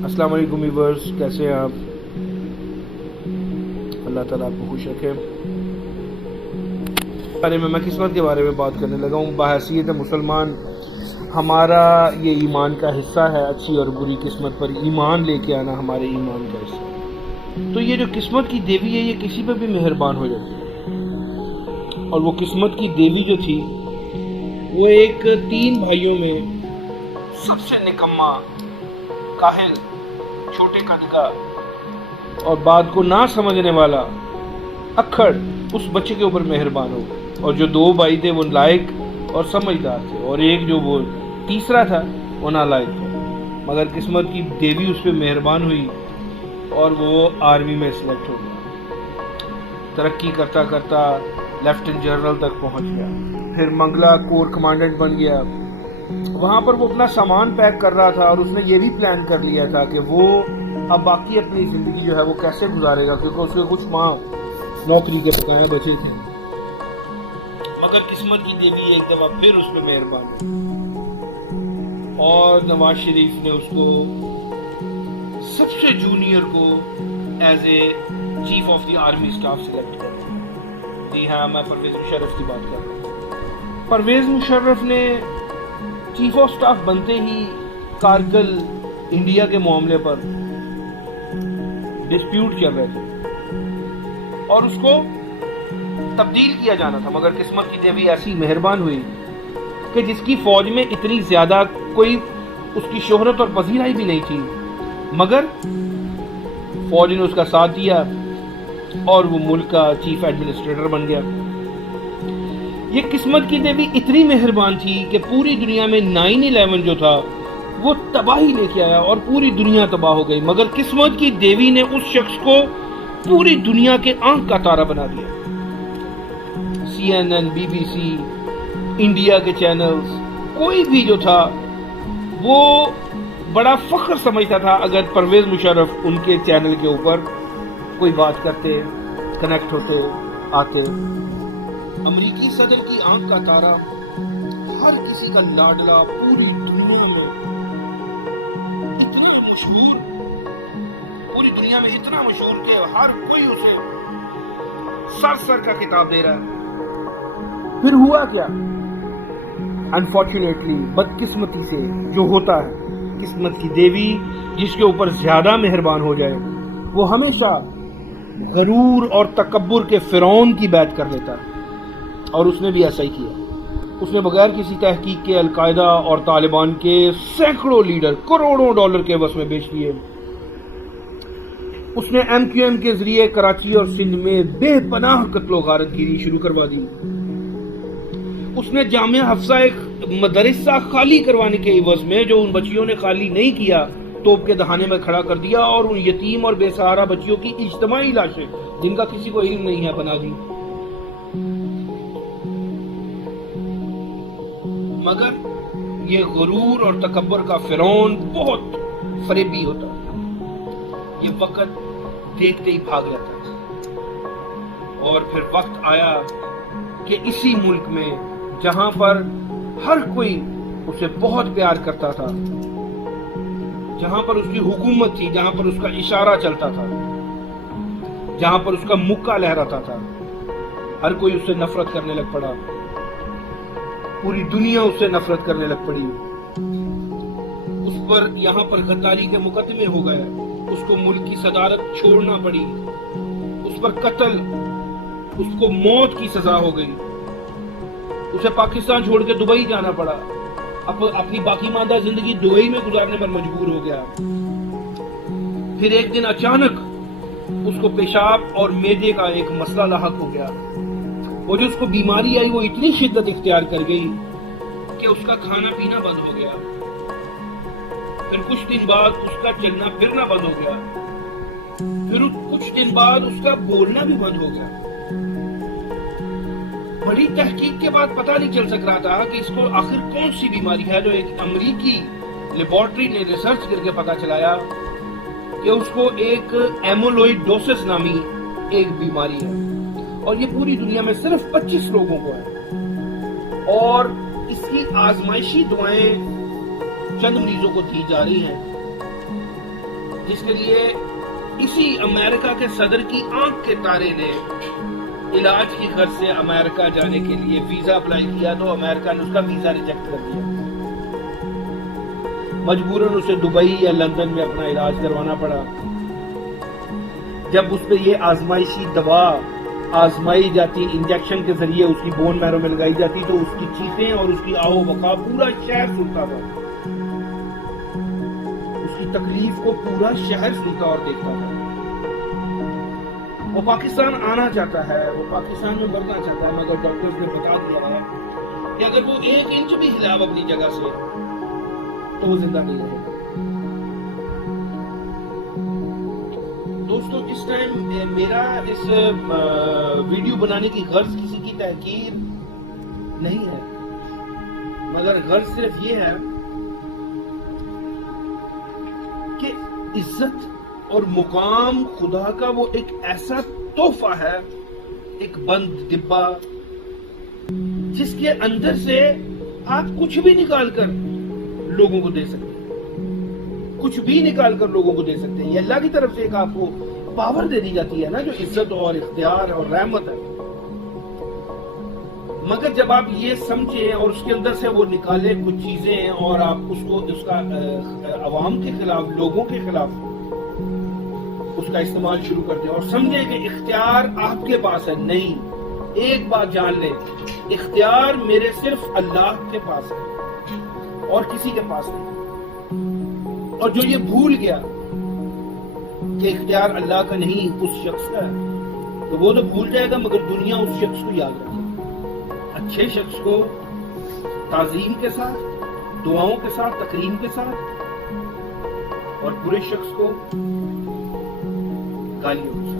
السلام علیکم ویورز، کیسے ہیں آپ؟ اللہ تعالیٰ آپ کو خوش رکھے۔ بارے میں قسمت کے بارے میں بات کرنے لگا ہوں۔ بحیثیت مسلمان ہمارا یہ ایمان کا حصہ ہے، اچھی اور بری قسمت پر ایمان لے کے آنا ہمارے ایمان کا حصہ ہے۔ تو یہ جو قسمت کی دیوی ہے، یہ کسی پہ بھی مہربان ہو جاتی ہے۔ اور وہ قسمت کی دیوی جو تھی، وہ ایک 3 بھائیوں میں سب سے نکما، کاہل، چھوٹے قد کا اور بات کو نہ سمجھنے والا اکھڑ اس بچے کے اوپر مہربان ہو۔ اور جو 2 بھائی تھے وہ لائق اور سمجھدار تھے، اور ایک جو وہ تیسرا تھا وہ نالائق تھا۔ مگر قسمت کی دیوی اس پہ مہربان ہوئی اور وہ آرمی میں سلیکٹ ہو گیا۔ ترقی کرتا کرتا لیفٹیننٹ جنرل تک پہنچ گیا، پھر منگلا کور کمانڈنٹ بن گیا۔ وہاں پر وہ اپنا سامان پیک کر رہا تھا، اور اس نے یہ بھی پلان کر لیا تھا کہ وہ اب باقی اپنی زندگی جو ہے وہ کیسے گزارے گا، کیونکہ اس کے کچھ ماہ نوکری کے بقایا بچے تھے۔ مگر قسمت کی دیوی ایک دفعہ پھر اس پہ مہربان ہوئی، اور نواز شریف نے اس کو سب سے جونیئر کو as a chief of the army staff select کر دیا۔ جی ہاں، میں پرویز مشرف کی بات کر رہا ہوں۔ پرویز مشرف نے چیف آف سٹاف بنتے ہی کارگل انڈیا کے معاملے پر ڈسپیوٹ کیا بیٹھے اور اس کو تبدیل کیا جانا تھا، مگر قسمت کی دیوی ایسی مہربان ہوئی کہ جس کی فوج میں اتنی زیادہ کوئی اس کی شہرت اور پذیرائی بھی نہیں تھی، مگر فوج نے اس کا ساتھ دیا اور وہ ملک کا چیف ایڈمنسٹریٹر بن گیا۔ یہ قسمت کی دیوی اتنی مہربان تھی کہ پوری دنیا میں 9/11 جو تھا وہ تباہی لے کے آیا اور پوری دنیا تباہ ہو گئی، مگر قسمت کی دیوی نے اس شخص کو پوری دنیا کے آنکھ کا تارا بنا دیا۔ CNN، BBC، انڈیا کے چینلز، کوئی بھی جو تھا وہ بڑا فخر سمجھتا تھا اگر پرویز مشرف ان کے چینل کے اوپر کوئی بات کرتے، کنیکٹ ہوتے، آتے۔ امریکی صدر کی آنکھ کا تارا، ہر کسی کا لاڈلا، پوری دنیا میں اتنا مشہور، پوری دنیا میں اتنا مشہور کہ ہر کوئی اسے سر کا کتاب دے رہا ہے۔ پھر ہوا کیا؟ انفارچونیٹلی، بدقسمتی سے جو ہوتا ہے، قسمت کی دیوی جس کے اوپر زیادہ مہربان ہو جائے وہ ہمیشہ غرور اور تکبر کے فرعون کی بیعت کر لیتا ہے، اور اس نے بھی ایسا ہی کیا۔ اس نے بغیر کسی تحقیق کے القاعدہ اور طالبان کے سینکڑوں لیڈر کروڑوں ڈالر کے عوض میں بیچ دیے۔ اس نے MQM کے ذریعے کراچی اور سندھ میں بے پناہ قتل و غارت گیری شروع کروا دی۔ اس نے جامعہ حفصہ ایک مدرسہ خالی کروانے کے عوض میں، جو ان بچیوں نے خالی نہیں کیا، توپ کے دہانے میں کھڑا کر دیا اور ان یتیم اور بے سہارا بچیوں کی اجتماعی لاشیں جن کا کسی کو علم نہیں ہے بنا دی۔ مگر یہ غرور اور تکبر کا فرعون بہت فریبی ہوتا ہے، یہ وقت دیکھتے ہی بھاگ جاتا ہے۔ اور پھر وقت آیا کہ اسی ملک میں جہاں پر ہر کوئی اسے بہت پیار کرتا تھا، جہاں پر اس کی حکومت تھی، جہاں پر اس کا اشارہ چلتا تھا، جہاں پر اس کا مکہ لہراتا تھا، ہر کوئی اس سے نفرت کرنے لگ پڑا۔ پوری دنیا اس سے نفرت کرنے لگ پڑی۔ اس پر یہاں پر غداری کے مقدمے ہو گئے، اس کو ملک کی صدارت چھوڑنا پڑی، اس پر قتل، اس کو موت کی سزا ہو گئی، اسے پاکستان چھوڑ کے دبئی جانا پڑا، اپنی باقی ماندہ زندگی دبئی میں گزارنے پر مجبور ہو گیا۔ پھر ایک دن اچانک اس کو پیشاب اور معدے کا ایک مسئلہ لاحق ہو گیا۔ وہ جو اس کو بیماری آئی وہ اتنی شدت اختیار کر گئی کہ اس کا کھانا پینا بند ہو گیا۔ پھر کچھ دن بعد اس کا چلنا پھرنا بند ہو گیا، پھر کچھ دن بعد اس کا بولنا بھی بند ہو گیا۔ بڑی تحقیق کے بعد پتہ نہیں چل سک رہا تھا کہ اس کو آخر کون سی بیماری ہے، جو ایک امریکی لیبارٹری نے ریسرچ کر کے پتہ چلایا کہ اس کو ایک ایمولوئیڈوسس نامی ایک بیماری ہے، اور یہ پوری دنیا میں صرف 25 لوگوں کو ہے، اور اس کی آزمائشی دعائیں چند مریضوں کو دی جا رہی ہیں۔ جس کے لیے اسی امریکہ کے صدر کی آنکھ کے تارے نے علاج کی غرض سے امریکہ جانے کے لیے ویزا اپلائی کیا تو امریکہ نے اس کا ویزا ریجیکٹ کر دیا. مجبوراً اسے دبئی یا لندن میں اپنا علاج کروانا پڑا. جب اس پہ یہ آزمائشی دوا آزمائی جاتی انجیکشن کے ذریعے اس کی بون میرو میں لگائی جاتی تو اس کی چیخیں اور اس کی آہو بکا پورا شہر سنتا تھا. اس کی تکلیف کو پورا شہر سنتا اور دیکھتا تھا. وہ پاکستان آنا چاہتا ہے, وہ پاکستان میں مرنا چاہتا ہے, مگر ڈاکٹرز نے بتا دیا ہے کہ اگر وہ 1 انچ بھی ہلا اپنی جگہ سے تو وہ زندہ نہیں رہے گا. دوستو, اس ٹائم میرا اس ویڈیو بنانے کی غرض کسی کی تحقیر نہیں ہے, مگر غرض صرف یہ ہے کہ عزت اور مقام خدا کا وہ ایک ایسا تحفہ ہے, ایک بند ڈبہ جس کے اندر سے آپ کچھ بھی نکال کر لوگوں کو دے سکتے ہیں, کچھ بھی نکال کر لوگوں کو دے سکتے ہیں. یہ اللہ کی طرف سے ایک آپ کو پاور دے دی جاتی ہے نا, جو عزت اور اختیار اور رحمت ہے. مگر جب آپ یہ سمجھیں اور اس کے اندر سے وہ نکالے کچھ چیزیں اور آپ اس کو اس کا عوام کے خلاف, لوگوں کے خلاف اس کا استعمال شروع کرتے ہیں اور سمجھیں کہ اختیار آپ کے پاس ہے. نہیں, ایک بات جان لیں, اختیار میرے صرف اللہ کے پاس ہے اور کسی کے پاس نہیں. اور جو یہ بھول گیا کہ اختیار اللہ کا نہیں اس شخص کا ہے تو وہ تو بھول جائے گا, مگر دنیا اس شخص کو یاد رکھے. اچھے شخص کو تعظیم کے ساتھ, دعاؤں کے ساتھ, تکریم کے ساتھ, اور برے شخص کو گالیوں کے ساتھ.